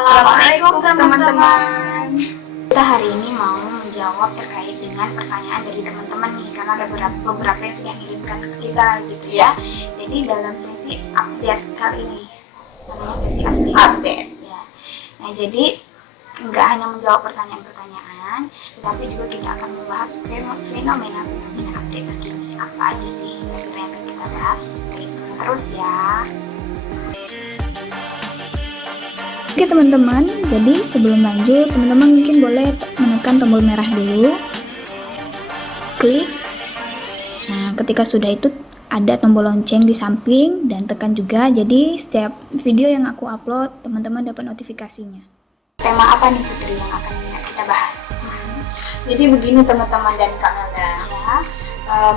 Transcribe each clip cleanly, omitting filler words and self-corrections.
Assalamualaikum teman-teman. Kita hari ini mau menjawab terkait dengan pertanyaan dari teman-teman nih, karena ada beberapa yang sudah mengirimkan ke kita gitu ya. Jadi dalam sesi update kali ini, namanya sesi update ya. Nah, jadi nggak hanya menjawab pertanyaan-pertanyaan, tetapi juga kita akan membahas fenomena update terkini. Apa aja sih yang akan kita bahas? Stay tune terus ya. Oke teman-teman, jadi sebelum lanjut, teman-teman mungkin boleh menekan tombol merah dulu, klik. Nah, ketika sudah itu ada tombol lonceng di samping dan tekan juga, jadi setiap video yang aku upload, teman-teman dapat notifikasinya. Tema apa nih Putri yang akan kita bahas? Jadi begini teman-teman dan Kak Melda ya,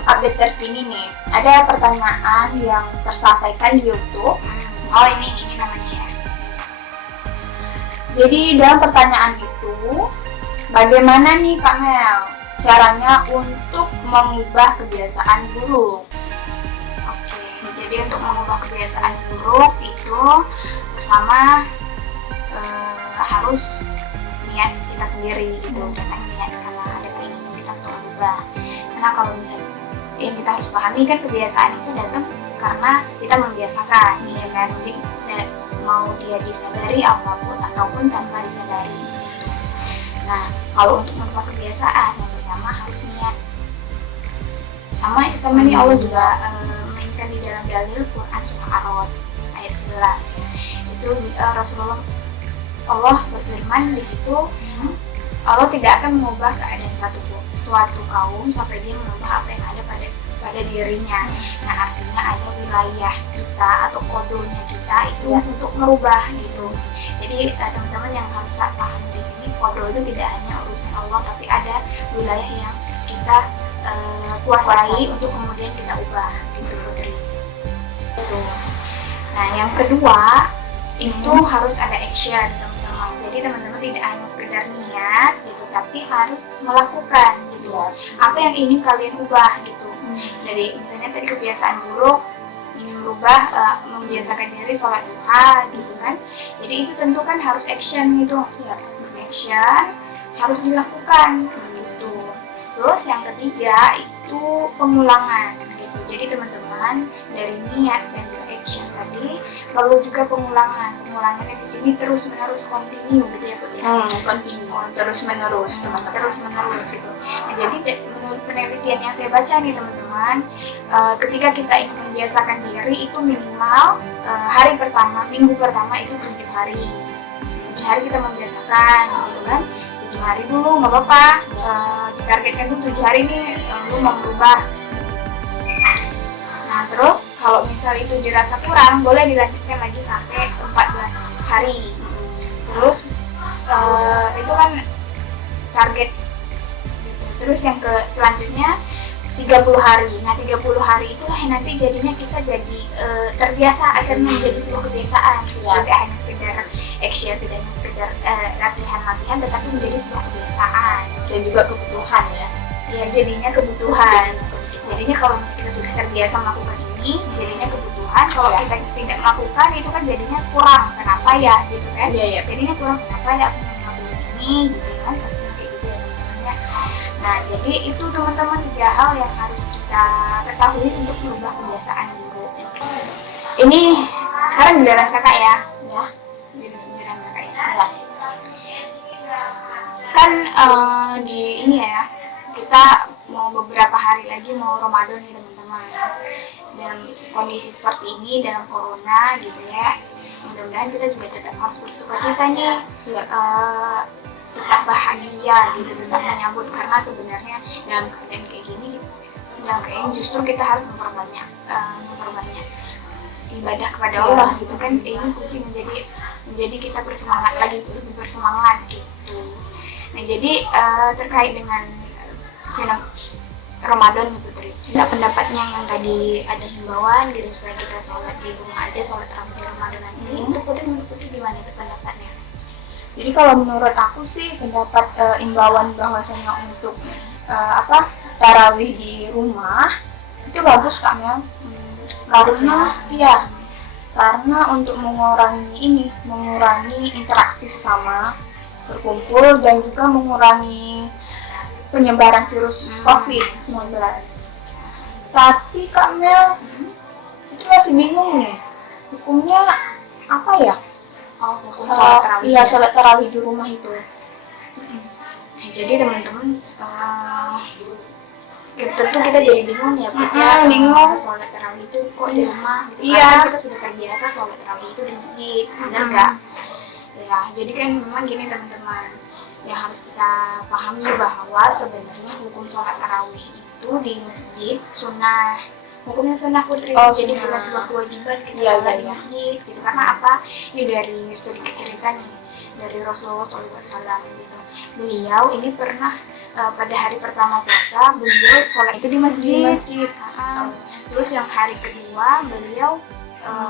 update terkini nih, ada pertanyaan yang tersampaikan di YouTube. Oh ini namanya ya. Jadi dalam pertanyaan itu, bagaimana nih Kak Mel caranya untuk mengubah kebiasaan buruk? Oke, jadi untuk mengubah kebiasaan buruk itu pertama harus niat kita sendiri gitu, datang niat karena ada keinginan kita untuk berubah. Karena kalau misalnya yang kita harus pahami kan kebiasaan itu datang karena kita membiasakan, ya kan? Jadi mau dia disadari ataupun tanpa disadari gitu. Nah, kalau untuk mengubah kebiasaan yang pertama harus niat. Sama nih Allah juga mainkan di dalam dalil Quran surah Ar-Ra'd ayat 11. Itu Rasulullah Allah berfirman di situ, Allah tidak akan mengubah keadaan suatu kaum sampai dia mengubah apa yang ada pada dirinya. Nah, artinya ada wilayah kita atau kodonya kita itu untuk merubah gitu. Jadi teman-teman yang harus paham di sini, kodo itu tidak hanya urusan Allah, tapi ada wilayah yang kita kuasai untuk kemudian kita ubah gitu Putri. Nah, yang kedua itu harus ada action teman-teman. Jadi teman-teman tidak hanya sekedar niat gitu, tapi harus melakukan gitu. Apa yang ingin kalian ubah gitu. Dari misalnya tadi kebiasaan buruk, ingin berubah, membiasakan diri sholat duha gitu kan. Jadi itu tentu kan harus action gitu ya, action harus dilakukan gitu. Terus yang ketiga itu pengulangan gitu. Jadi teman-teman dari niat dan juga action tadi perlu juga pengulangannya di sini terus menerus continue gitu ya terus menerus gitu. Nah, jadi menurut penelitian yang saya baca nih teman-teman, ketika kita ingin membiasakan diri itu minimal minggu pertama itu 7 hari kita membiasakan gitu kan. 7 hari dulu nggak apa-apa, ditargetkan tuh 7 hari nih lu mau berubah. Nah, terus kalau misal itu dirasa kurang, boleh dilanjutkan lagi sampai 14 hari. Terus itu kan target gitu. Terus yang selanjutnya 30 hari. Nah, 30 hari itulah yang nanti jadinya kita jadi terbiasa, akhirnya menjadi sebuah kebiasaan. Tidak hanya sekedar action, tidak hanya sekedar latihan, tetapi menjadi sebuah kebiasaan dan juga kebutuhan ya. Ya, jadinya kebutuhan. Jadinya kalau misalnya kita sudah terbiasa melakukan ini, jadinya kebutuhan. Kalau kita tidak melakukan, itu kan jadinya kurang. Kenapa ya, gitu kan? Jadinya kurang. Kenapa ya aku melakukan ini, gitu kan? Pasti kayak gitu ya teman-teman. Nah, jadi itu teman-teman 3 hal yang harus kita ketahui untuk merubah kebiasaan buruk. Ini sekarang giliran kakak ya. Giliran kakak ya. Kan di ini ya, kita mau beberapa hari lagi mau Ramadan nih teman-teman. Dalam kondisi seperti ini, dalam corona gitu ya, mudah-mudahan kita juga tetap harus bersukacita nih, tetap bahagia gitu, tetap menyambut, karena sebenarnya dalam keadaan kayak gini yang kayaknya justru kita harus memperbanyak ibadah kepada Allah gitu kan. Ini kunci menjadi kita bersemangat lagi, lebih bersemangat gitu. Nah, jadi terkait dengan Ramadan nih Putri, pendapatnya yang tadi ada himbauan gitu supaya kita sholat di rumah aja, sholat tarawih di Ramadan nanti. Itu menurut Putri gimana itu pendapatnya? Jadi kalau menurut aku sih pendapat himbauan bahwasanya untuk tarawih di rumah itu bagus Kak Mel. Bagusnya iya. karena untuk mengurangi interaksi sesama, berkumpul, dan juga mengurangi penyebaran virus COVID-19. Tapi Kak Mel, itu masih bingung nih, hukumnya apa ya? Hukum sholat tarawih. Iya, sholat tarawih di rumah itu. Jadi teman-teman, tentu kita jadi bingung ya, bingung. Sholat tarawih itu kok di rumah gitu. Iya. Karena kita sudah terbiasa sholat tarawih itu di masjid, benar nggak? Ya, jadi kan memang gini teman-teman, yang harus kita pahami bahwa sebenarnya hukum sholat tarawih itu di masjid sunnah. Hukumnya sunnah Putri, jadi bukan sebuah kewajiban kita sholat di masjid gitu. Karena apa? Ini dari sedikit cerita nih dari Rasulullah SAW gitu. Beliau ini pernah pada hari pertama puasa beliau sholat itu di masjid. Terus yang hari kedua beliau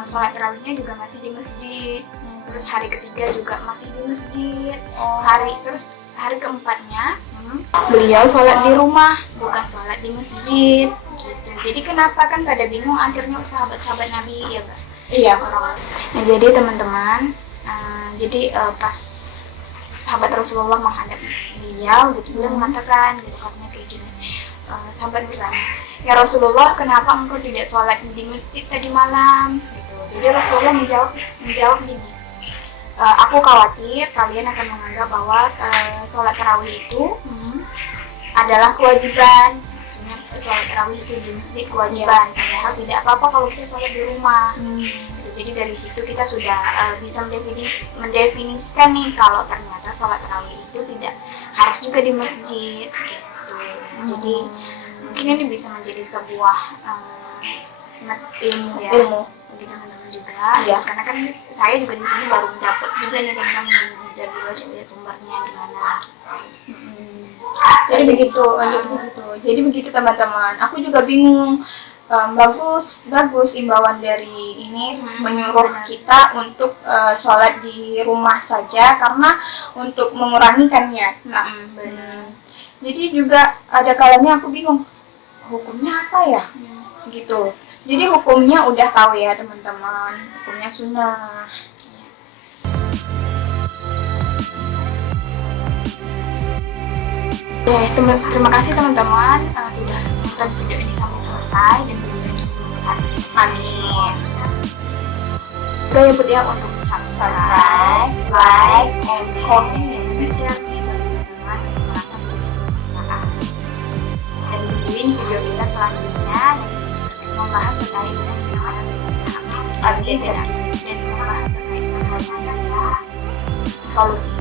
sholat tarawihnya juga masih di masjid. Terus hari ketiga juga masih di masjid. Hari keempatnya beliau sholat di rumah, bukan sholat di masjid gitu. Jadi kenapa kan pada bingung akhirnya sahabat-sahabat Nabi ya Mbak? Iya. Nah jadi teman-teman, pas sahabat Rasulullah menghadap beliau gitu, beliau mengatakan gitu katanya kayak gini, sahabat bertanya, ya Rasulullah kenapa engkau tidak sholat di masjid tadi malam gitu. Jadi Rasulullah menjawab gini, aku khawatir kalian akan menganggap bahwa sholat tarawih itu adalah kewajiban. Maksudnya sholat tarawih itu di masjid kewajiban, padahal tidak apa-apa kalau kita sholat di rumah. Jadi dari situ kita sudah bisa mendefinisikan nih kalau ternyata sholat tarawih itu tidak harus juga di masjid gitu. Jadi mungkin ini bisa menjadi sebuah ilmu ya bagi teman-teman juga. Karena kan saya juga di sini baru dapat juga nih teman-teman dari luar sumbernya gimana. Jadi begitu teman-teman. Aku juga bingung. Bagus imbauan dari ini menyuruh kita untuk sholat di rumah saja karena untuk mengurangi kan ya. Jadi juga ada kalanya aku bingung hukumnya apa ya gitu. Jadi hukumnya udah tahu ya teman-teman, hukumnya sunnah. Terima kasih teman-teman sudah nonton video ini sampai selesai dan berbagi amin. Udah ya Bud ya untuk subscribe, like, and comment dan juga share nih bagi teman-teman yang merasa bermanfaat. Dan tungguin video kita selanjutnya yang membahas terkait dengan penanganan dan membahas terkait dengan solusi